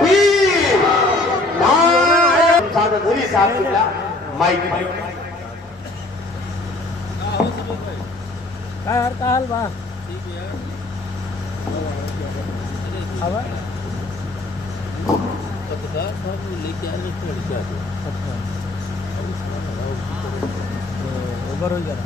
تکبیر سادہ دھری صاحب قبلہ مائک کا حال با اوبر ہو جا رہا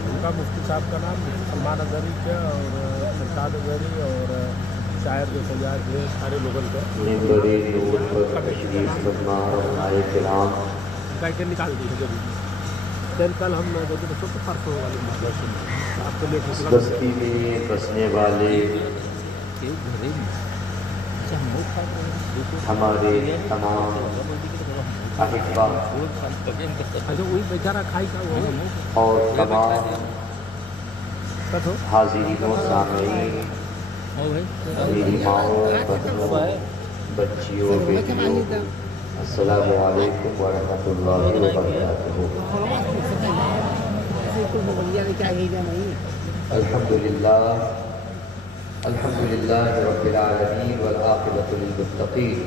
ان کا مفتی صاحب کا نام سلمان اظہری کا اور ارشاد اظہری اور شاعر جو سیاد ہے سارے لوگوں کا نکال دیجیے دن کل ہم پرسوں والے آپ کو لے بستی میں بسنے والے ہمارے تمام احبا اور تمام حاضرین و سامعین، میری ماؤں، بہنوں، بچیوں، بیٹیوں، السلام علیکم ورحمۃ اللہ وبرکاتہ۔ الحمد للہ رب العالمین والعاقبۃ للمتقین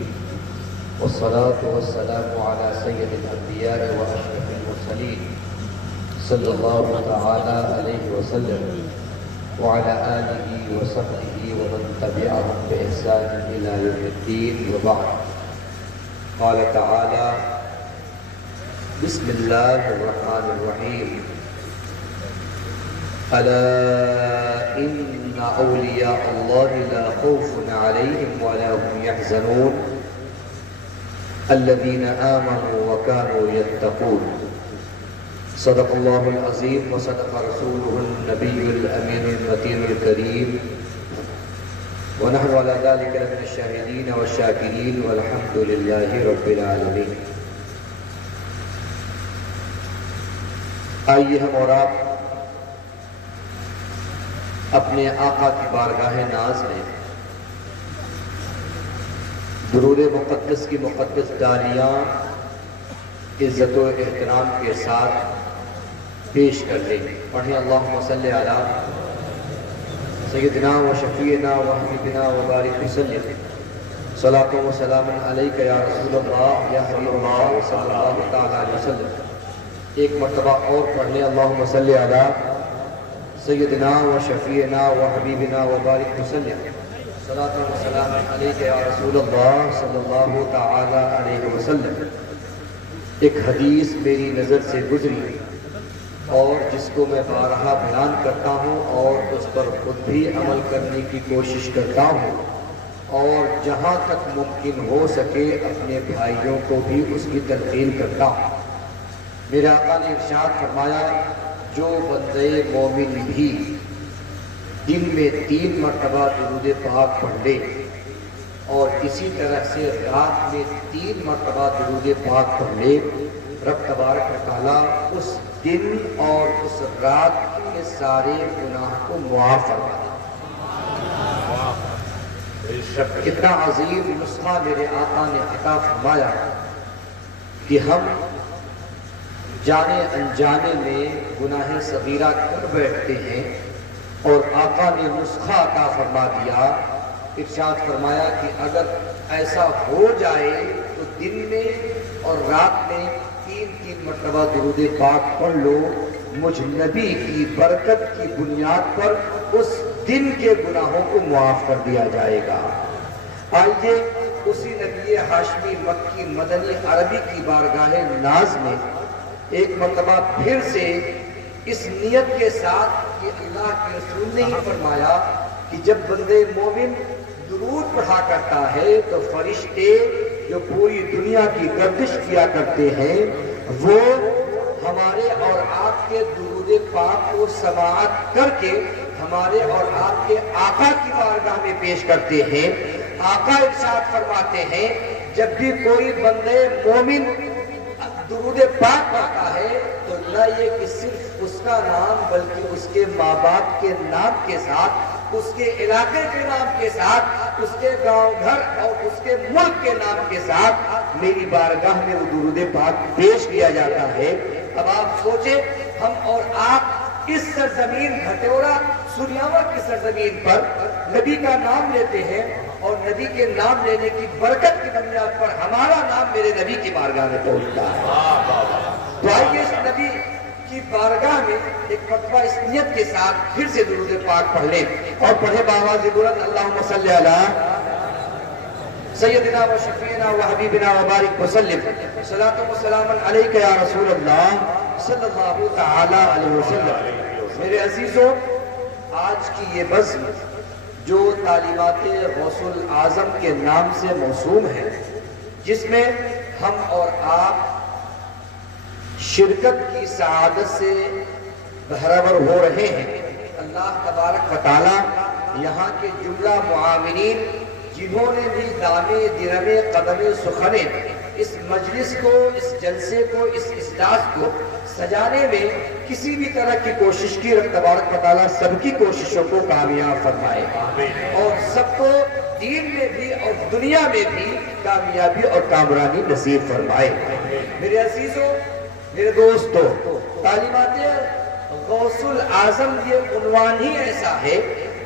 والصلاة والسلام علی سید الانبیاء واشرف المرسلین صلی اللہ تعالی علیہ وسلم وعلى آلہ وصحبہ ومن تبعهم بإحسان إلى يوم الدین وبعد۔ قال تعالی بسم اللہ الرحمن الرحیم ألا إن أولياء الله لا خوف عليهم ولا هم يحزنون الذين آمنوا وكانوا يتقون صدق الله العظيم وصدق رسوله النبي الأمين المتين الكريم ونحن على ذلك من الشاهدين والشاكرين والحمد لله رب العالمين۔ آئیے ہم اور آپ اپنے آقا کی بارگاہ ناز میں درود مقدس کی مقدس ڈالیاں عزت و احترام کے ساتھ پیش کر لیں۔ پڑھیں اللہم صلی علی سیدنا و شفیعنا و حبیبنا و بارک وسلم صلاۃ و سلام علیک یا رسول اللہ یا حبیب اللہ صلی اللہ تعالی علیہ وسلم۔ ایک مرتبہ اور پڑھ لیں اللہم صلی علی سیدنا و شفیعنا و حبیبنا و بارک وسلم صلاۃ و سلام علیک یا رسول اللہ صلی اللہ تعالی علیہ وسلم۔ ایک حدیث میری نظر سے گزری اور جس کو میں بارہا بیان کرتا ہوں اور اس پر خود بھی عمل کرنے کی کوشش کرتا ہوں اور جہاں تک ممکن ہو سکے اپنے بھائیوں کو بھی اس کی تلقین کرتا ہوں۔ میرے آقا نے ارشاد فرمایا جو بندے مومن بھی دن میں 3 مرتبہ درود پاک پڑھ لے اور اسی طرح سے رات میں 3 مرتبہ درود پاک پڑھ لے، رب تبارک و تعالیٰ اس دن اور اس رات کے سارے گناہ کو معاف فرما دے۔ کتنا عظیم نسخہ میرے آقا نے عطا فرمایا کہ ہم جانے انجانے میں گناہ صغیرہ کر بیٹھتے ہیں اور آقا نے نسخہ عطا فرما دیا۔ ارشاد فرمایا کہ اگر ایسا ہو جائے تو دن میں اور رات میں 3 مرتبہ درود پاک پڑھ لو، مجھ نبی کی برکت کی بنیاد پر اس دن کے گناہوں کو معاف کر دیا جائے گا۔ آئیے اسی نبی ہاشمی مکی مدنی عربی کی بارگاہ ناز میں ایک مرتبہ پھر سے اس نیت کے ساتھ کہ اللہ کے رسول نے ہی فرمایا کہ جب بندے مومن درود پڑھا کرتا ہے تو فرشتے جو پوری دنیا کی گردش کیا کرتے ہیں وہ ہمارے اور آپ کے درود پاک کو سماعت کر کے ہمارے اور آپ کے آقا کی بارگاہ میں پیش کرتے ہیں۔ آقا ارشاد فرماتے ہیں جب بھی کوئی بندے مومن درود پاک پڑھتا ہے تو نہ یہ کہ صرف اس کا نام بلکہ اس کے ماں باپ کے نام کے ساتھ اس کے علاقے کے نام کے ساتھ، اس کے گاؤں گھر اور اس کے ملک کے نام کے ساتھ میری بارگاہ میں وہ درود پاک پیش کیا جاتا ہے۔ اب آپ سوچیں، ہم اور آپ اس سرزمین بھٹورا سریاور کی سرزمین پر نبی کا نام لیتے ہیں، اور نبی کے نام لینے کی برکت کی بنیاد پر ہمارا نام میرے نبی کی بارگاہ میں پہنچتا ہے۔ تو آئیے اس نبی کی بارگاہ میں ایک مرتبہ اس نیت کے ساتھ پھر سے درود پاک پڑھ لیں، اور پڑھے بآواز بلند اللہم صلی علی سیدنا و شفیعنا و حبیبنا و بارک وسلم صلاۃ و سلام علیک یا رسول اللہ صلی اللہ تعالی علیہ وسلم۔ میرے عزیزوں، آج کی یہ بزم جو تعلیمات غوث الاعظم کے نام سے موسوم ہے، جس میں ہم اور آپ شرکت کی سعادت سے بہرور ہو رہے ہیں، اللہ تبارک و تعالی یہاں کے جملہ معاونین جنہوں نے بھی دامے درمے قدمے سخنے اس مجلس کو، اس جلسے کو، اس اجلاس کو سجانے میں کسی بھی طرح کی کوشش کی، رب تبارک و تعالیٰ سب کی کوششوں کو کامیاب فرمائے اور سب کو دین میں بھی اور دنیا میں بھی کامیابی اور کامرانی نصیب فرمائے۔ میرے عزیزوں، میرے دوستو، تعلیمات غوث الاعظم یہ عنوان ہی ایسا ہے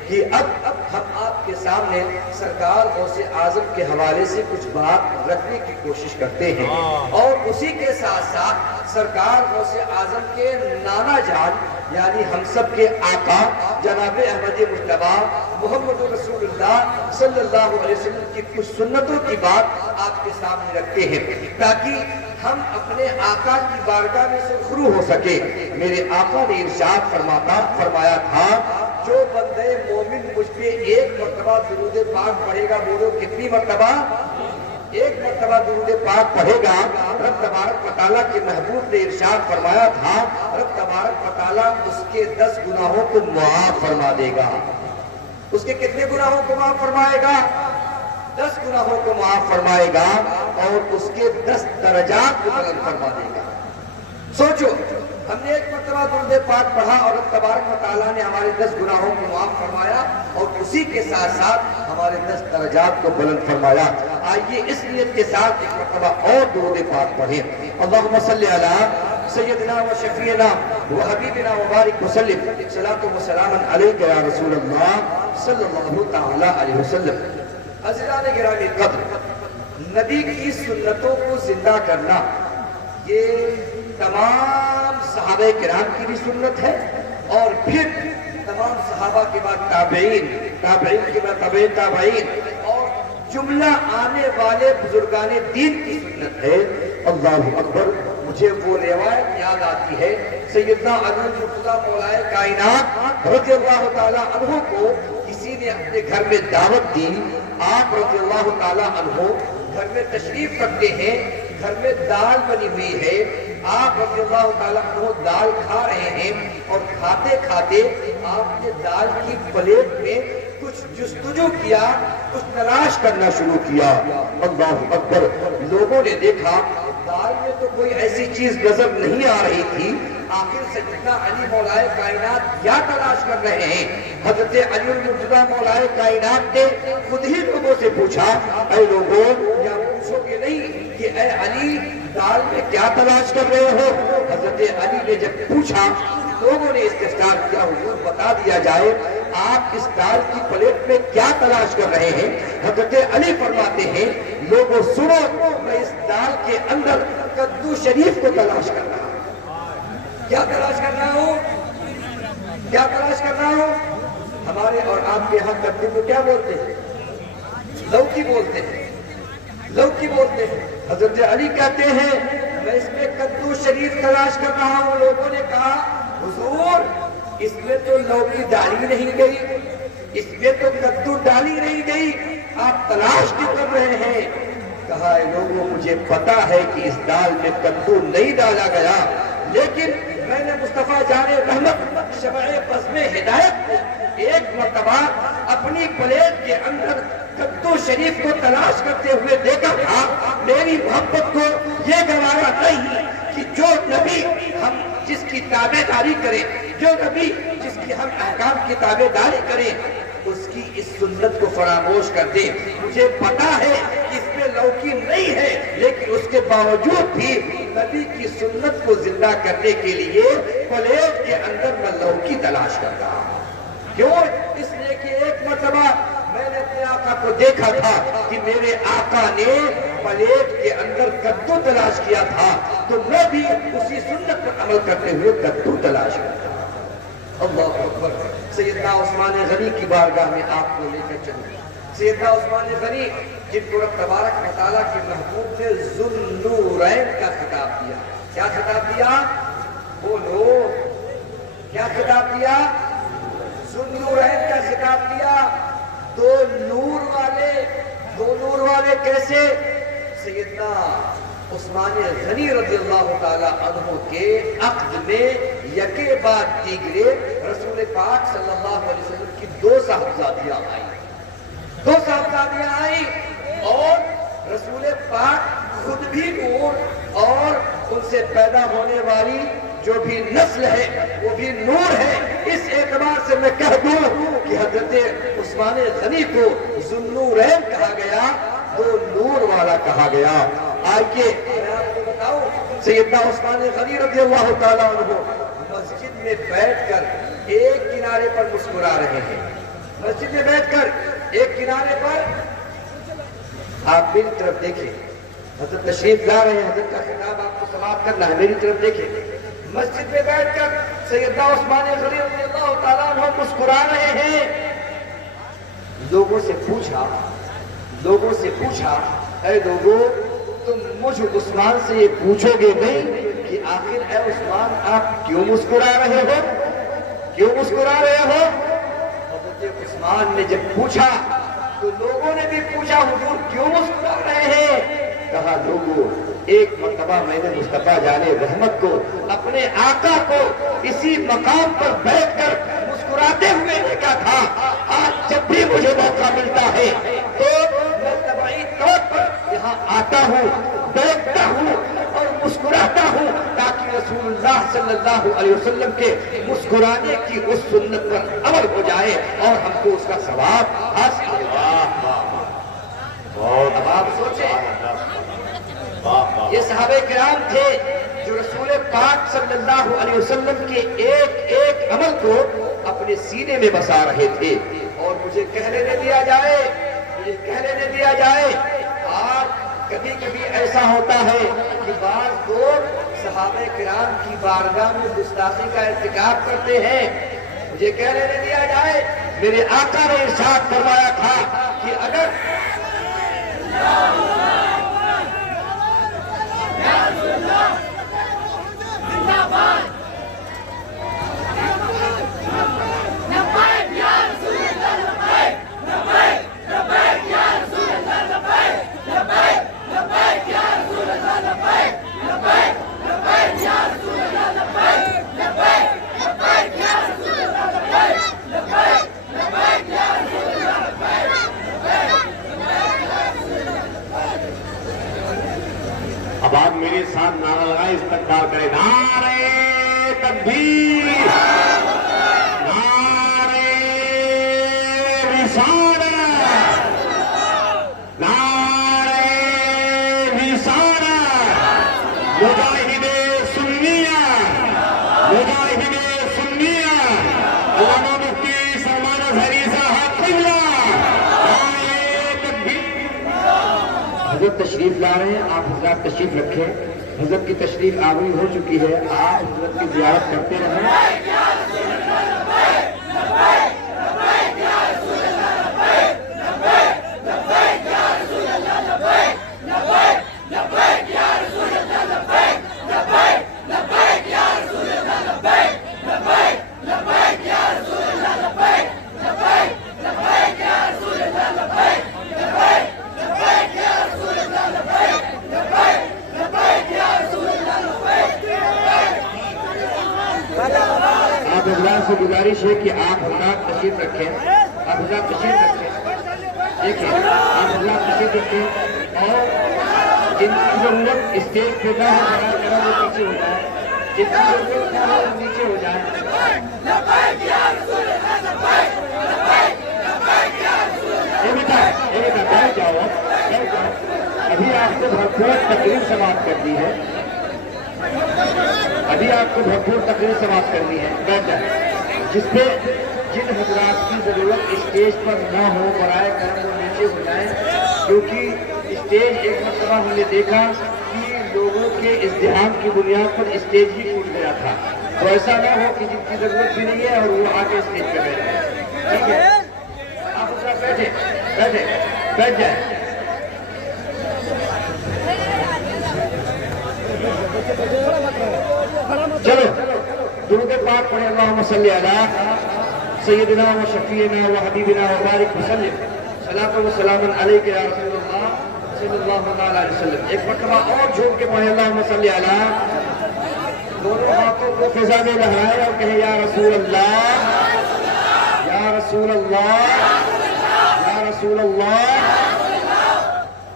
کہ اب ہم آپ کے سامنے سرکار غوث اعظم کے حوالے سے کچھ بات رکھنے کی کوشش کرتے ہیں، اور اسی کے ساتھ ساتھ سرکار غوث اعظم کے نانا جان یعنی ہم سب کے آقا جناب احمد مجتبیٰ محمد رسول اللہ صلی اللہ علیہ وسلم کی کچھ سنتوں کی بات آپ کے سامنے رکھتے ہیں، تاکہ ہم اپنے آقا کی بارگاہ میں سرخرو ہو سکے۔ میرے آقا نے ارشاد فرمایا تھا، جو بندے مومن مجھ پہ ایک مرتبہ درود پاک پڑھے گا، بولو کتنی مرتبہ؟ ایک مرتبہ درود پاک پڑھے گا، رب تبارک و تعالیٰ کے محبوب نے ارشاد فرمایا تھا، رب تبارک و تعالیٰ اس کے 10 گناہوں کو معاف فرما دے گا۔ اس کے کتنے گناہوں کو معاف فرمائے گا؟ 10 گناہوں کو معاف فرمائے گا، اور اس کے 10 درجات کو بلند فرما دے گا۔ سوچو، ہم نے ایک مرتبہ درود پاک پڑھا اور رب تبارک و تعالیٰ نے ہمارے 10 گناہوں کو معاف فرمایا، اور اسی کے ساتھ ساتھ ہمارے 10 درجات کو بلند فرمایا۔ آئیے اس نیت کے ساتھ ایک مرتبہ اور درود پاک پڑھیں۔ اللہم صلی علی سیدنا و شفیعنا و حبیبنا و بارک وسلم صلاۃ و سلام علیک یا رسول اللہ صلی اللہ تعالی علیہ وسلم۔ عزیزان گرامی قدر، نبی کی سنتوں کو زندہ کرنا یہ تمام صحابہ کرام کی بھی سنت ہے، اور پھر تمام صحابہ کے بعد تابعین کے بعد تابعین اور جملہ آنے والے بزرگان دین کی سنت ہے۔ اللہ اکبر، مجھے وہ روایت یاد آتی ہے، سیدنا علی مرتضیٰ مولائے کائنات رضی اللہ تعالیٰ عنہ کو کسی نے اپنے گھر میں دعوت دی۔ آپ رضی اللہ تعالیٰ عنہ گھر میں تشریف رکھتے ہیں، گھر میں دال بنی ہوئی ہے، آپ رضی اللہ تعالیٰ عنہ دال کھا رہے ہیں، اور کھاتے کھاتے آپ نے دال کی پلیٹ میں کچھ جستجو کیا، کچھ تلاش کرنا شروع کیا۔ اللہ اکبر، لوگوں نے دیکھا دال میں تو کوئی ایسی چیز نظر نہیں آ رہی تھی، آخر سیدنا علی مولائے کائنات کیا تلاش کر رہے ہیں؟ حضرت علی المرتضیٰ مولائے کائنات نے خود ہی لوگوں سے پوچھا، اے لوگوں، یا پوچھو گے نہیں کہ اے علی دال میں کیا تلاش کر رہے ہو؟ حضرت علی نے جب پوچھا، لوگوں نے استفسار کیا، حضور بتا دیا جائے آپ اس دال کی پلیٹ میں کیا تلاش کر رہے ہیں؟ حضرت علی فرماتے ہیں، لوگوں سنو، میں اس دال کے اندر کدو شریف کو تلاش کر رہا ہوں۔ کیا تلاش کر رہا ہوں؟ کیا تلاش کر رہا ہوں؟ ہمارے اور آپ کے یہاں کدو کو کیا بولتے ہیں؟ لوکی بولتے ہیں، لوکی بولتے ہیں۔ حضرت علی کہتے ہیں، میں اس میں کدو شریف تلاش کر رہا ہوں۔ لوگوں نے کہا، حضور اس میں تو لوکی ڈالی نہیں گئی، اس میں تو کدو ڈالی نہیں گئی، آپ تلاش کیوں کر رہے ہیں؟ کہا، اے لوگوں، مجھے پتا ہے کہ اس دال میں کدو نہیں ڈالا گیا، لیکن میں نے مصطفیٰ جان رحمت شمع بزم ہدایت کو ایک مرتبہ اپنی پلیٹ کے اندر کدو شریف کو تلاش کرتے ہوئے دیکھا تھا۔ میری محبت کو یہ گوارا نہیں کہ جو نبی ہم جس کی تابعداری کریں، جو نبی جس کی کہ ہم احکام کی تابع داری کریں اس کی اس سنت کو فراموش کر دیں. مجھے پتا ہے کہ اس میں لوکی نہیں ہے لیکن اس کے باوجود بھی نبی کی سنت کو زندہ کرنے کے لیے پلیٹ کے اندر میں لوکی تلاش کر رہا ہوں. کیوں؟ اس لیے کہ ایک مرتبہ میں نے اپنے آقا کو دیکھا تھا کہ میرے آقا نے پلیٹ کے اندر کدو تلاش کیا تھا تو میں بھی اسی سنت پر عمل کرتے ہوئے کدو تلاش کرتا ہوں. اللہ اکبر. سیدنا عثمان غنی کی بارگاہ میں آپ کو لے کر چلوں. سیدنا عثمان غنی جن کو رب تبارک و تعالیٰ کے محبوب نے ذو النورین کا خطاب دیا. کیا خطاب دیا؟ بولو کیا خطاب دیا؟ ذو النورین کا خطاب دیا. دو نور والے کیسے؟ سیدنا عثمان غنی رضی اللہ تعالیٰ عنہ کے عقد میں یکے بعد دیگرے رسول پاک صلی اللہ علیہ وسلم کی 2 صاحبزادیاں آئیں. 2 صاحبزادیاں آئیں اور رسول پاک خود بھی نور اور ان سے پیدا ہونے والی جو بھی نسل ہے وہ بھی نور ہے. اس اعتبار سے میں کہہ دوں کہ حضرت عثمان غنی کو ذو النورین کہا گیا, 2 نور والا کہا گیا. آئیے میں آپ کو بتاؤں سیدنا عثمان غنی رضی اللہ تعالیٰ عنہ مسجد میں بیٹھ کر ایک کنارے پر مسکرا رہے ہیں. مسجد میں بیٹھ کر ایک کنارے پر آپ میری طرف دیکھیں. حضرت تشریف لا رہے ہیں, حضرت کا خطاب آپ کو سماعت کرنا ہے. میری طرف دیکھیں. مسجد میں بیٹھ کر سیدنا عثمان غنی رضی اللہ تعالیٰ عنہ مسکرا رہے ہیں. لوگوں سے پوچھا اے لوگوں تم مجھ عثمان سے یہ پوچھو گے نہیں کہ آخر اے عثمان آپ کیوں مسکرا رہے ہو؟ حضرت عثمان نے جب پوچھا تو لوگوں نے بھی پوچھا حضور کیوں مسکرا رہے ہیں؟ کہا لوگوں ایک مرتبہ میں نے مصطفیٰ جان رحمت کو اپنے آقا کو اسی مقام پر بیٹھ کر مسکراتے ہوئے دیکھا تھا. آج جب بھی مجھے موقع ملتا ہے تو میں طبعی طور پر یہاں آتا ہوں, بیٹھتا ہوں اور مسکراتا ہوں تاکہ رسول اللہ صلی اللہ علیہ وسلم کے مسکرانے کی اس سنت پر عمل ہو جائے اور ہم کو اس کا ثواب حاصل ہو. اب آپ سوچیں یہ صحابہ کرام تھے جو رسول پاک صلی اللہ علیہ وسلم کے ایک ایک عمل کو اپنے سینے میں بسا رہے تھے. اور مجھے کہنے نہ دیا جائے آج کبھی کبھی ایسا ہوتا ہے کہ بعض لوگ صحابہ کرام کی بارگاہ میں گستاخی کا ارتکاب کرتے ہیں. مجھے کہنے نہ دیا جائے میرے آقا نے ارشاد فرمایا تھا کہ اگر اب آپ میرے ساتھ نعرہ لگائیں, استقبال کریں. نعرہ تکبیر, نعرہ رسالت, نعرہ رسالت. مجاہد سنیہ, علامہ مفتی سلمان اظہری صاحب قبلہ. نعرہ تکبیر. حضرت تشریف لا رہے ہیں, آپ حضرات تشریف رکھیں. حضرت کی تشریف آوری ہو چکی ہے, آپ حضرت کی زیارت کرتے رہیں. سے گزارش ہے کہ آپ حضرات تشریف رکھیں. دیکھیں آپ حضرات تشریف رکھیں اور جن کی ضرورت اسٹیج پہ نہ ہو وہ پیچھے ہو جائے. جتنا ضرورت نہ ہو نیچے ہو جائیں. بیٹھ جاؤ. ابھی آپ کو بھرپور تقریر سماعت کرنی ہے. ابھی آپ کو بھرپور تقریر سماعت کرنی ہے. بیٹھ جائیں. جس پہ جن حضرات کی ضرورت اسٹیج پر نہ ہو برائے کرم وہ نیچے ہو جائیں. کیونکہ اسٹیج ایک مرتبہ ہم نے دیکھا کہ لوگوں کے ازدحام کی بنیاد پر اسٹیج ہی ٹوٹ گیا تھا. تو ایسا نہ ہو کہ جن کی ضرورت بھی نہیں ہے اور وہ آگے اسٹیج پہ بیٹھ جائیں. ٹھیک ہے, آپ اس طرح بیٹھ جائیں. چلو درود پاک پڑھیں. اللہم صلی علی سیدنا و شفیعنا و حبیبنا و بارک وسلم. صلاۃ و سلام علیک یا رسول اللہ صلی اللہ علیہ وسلم. ایک مرتبہ اور جھوم کے پڑھیں. اللہم صلی علی. دونوں ہاتھوں کو فضا میں لہرائیں اور کہیں یا رسول اللہ, یا رسول اللہ, یا رسول اللہ.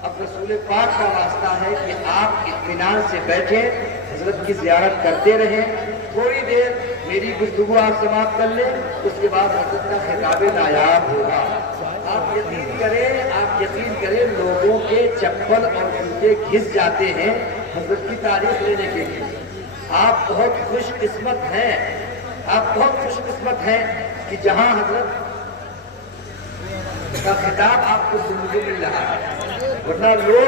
اب رسول پاک کا واسطہ ہے کہ آپ اطمینان سے بیٹھیں, حضرت کی زیارت کرتے رہیں. تھوڑی دیر میری گفتگو آپ سماعت کر لیں, اس کے بعد حضرت کا خطاب نایاب ہوگا. آپ یقین کریں لوگوں کے چپل اور جوتے گھس جاتے ہیں حضرت کی تعریف لینے کے لیے. آپ بہت خوش قسمت ہیں, آپ بہت خوش قسمت ہیں کہ جہاں حضرت کا خطاب آپ کو سننے کو مل رہا ہے. ورنہ لوگ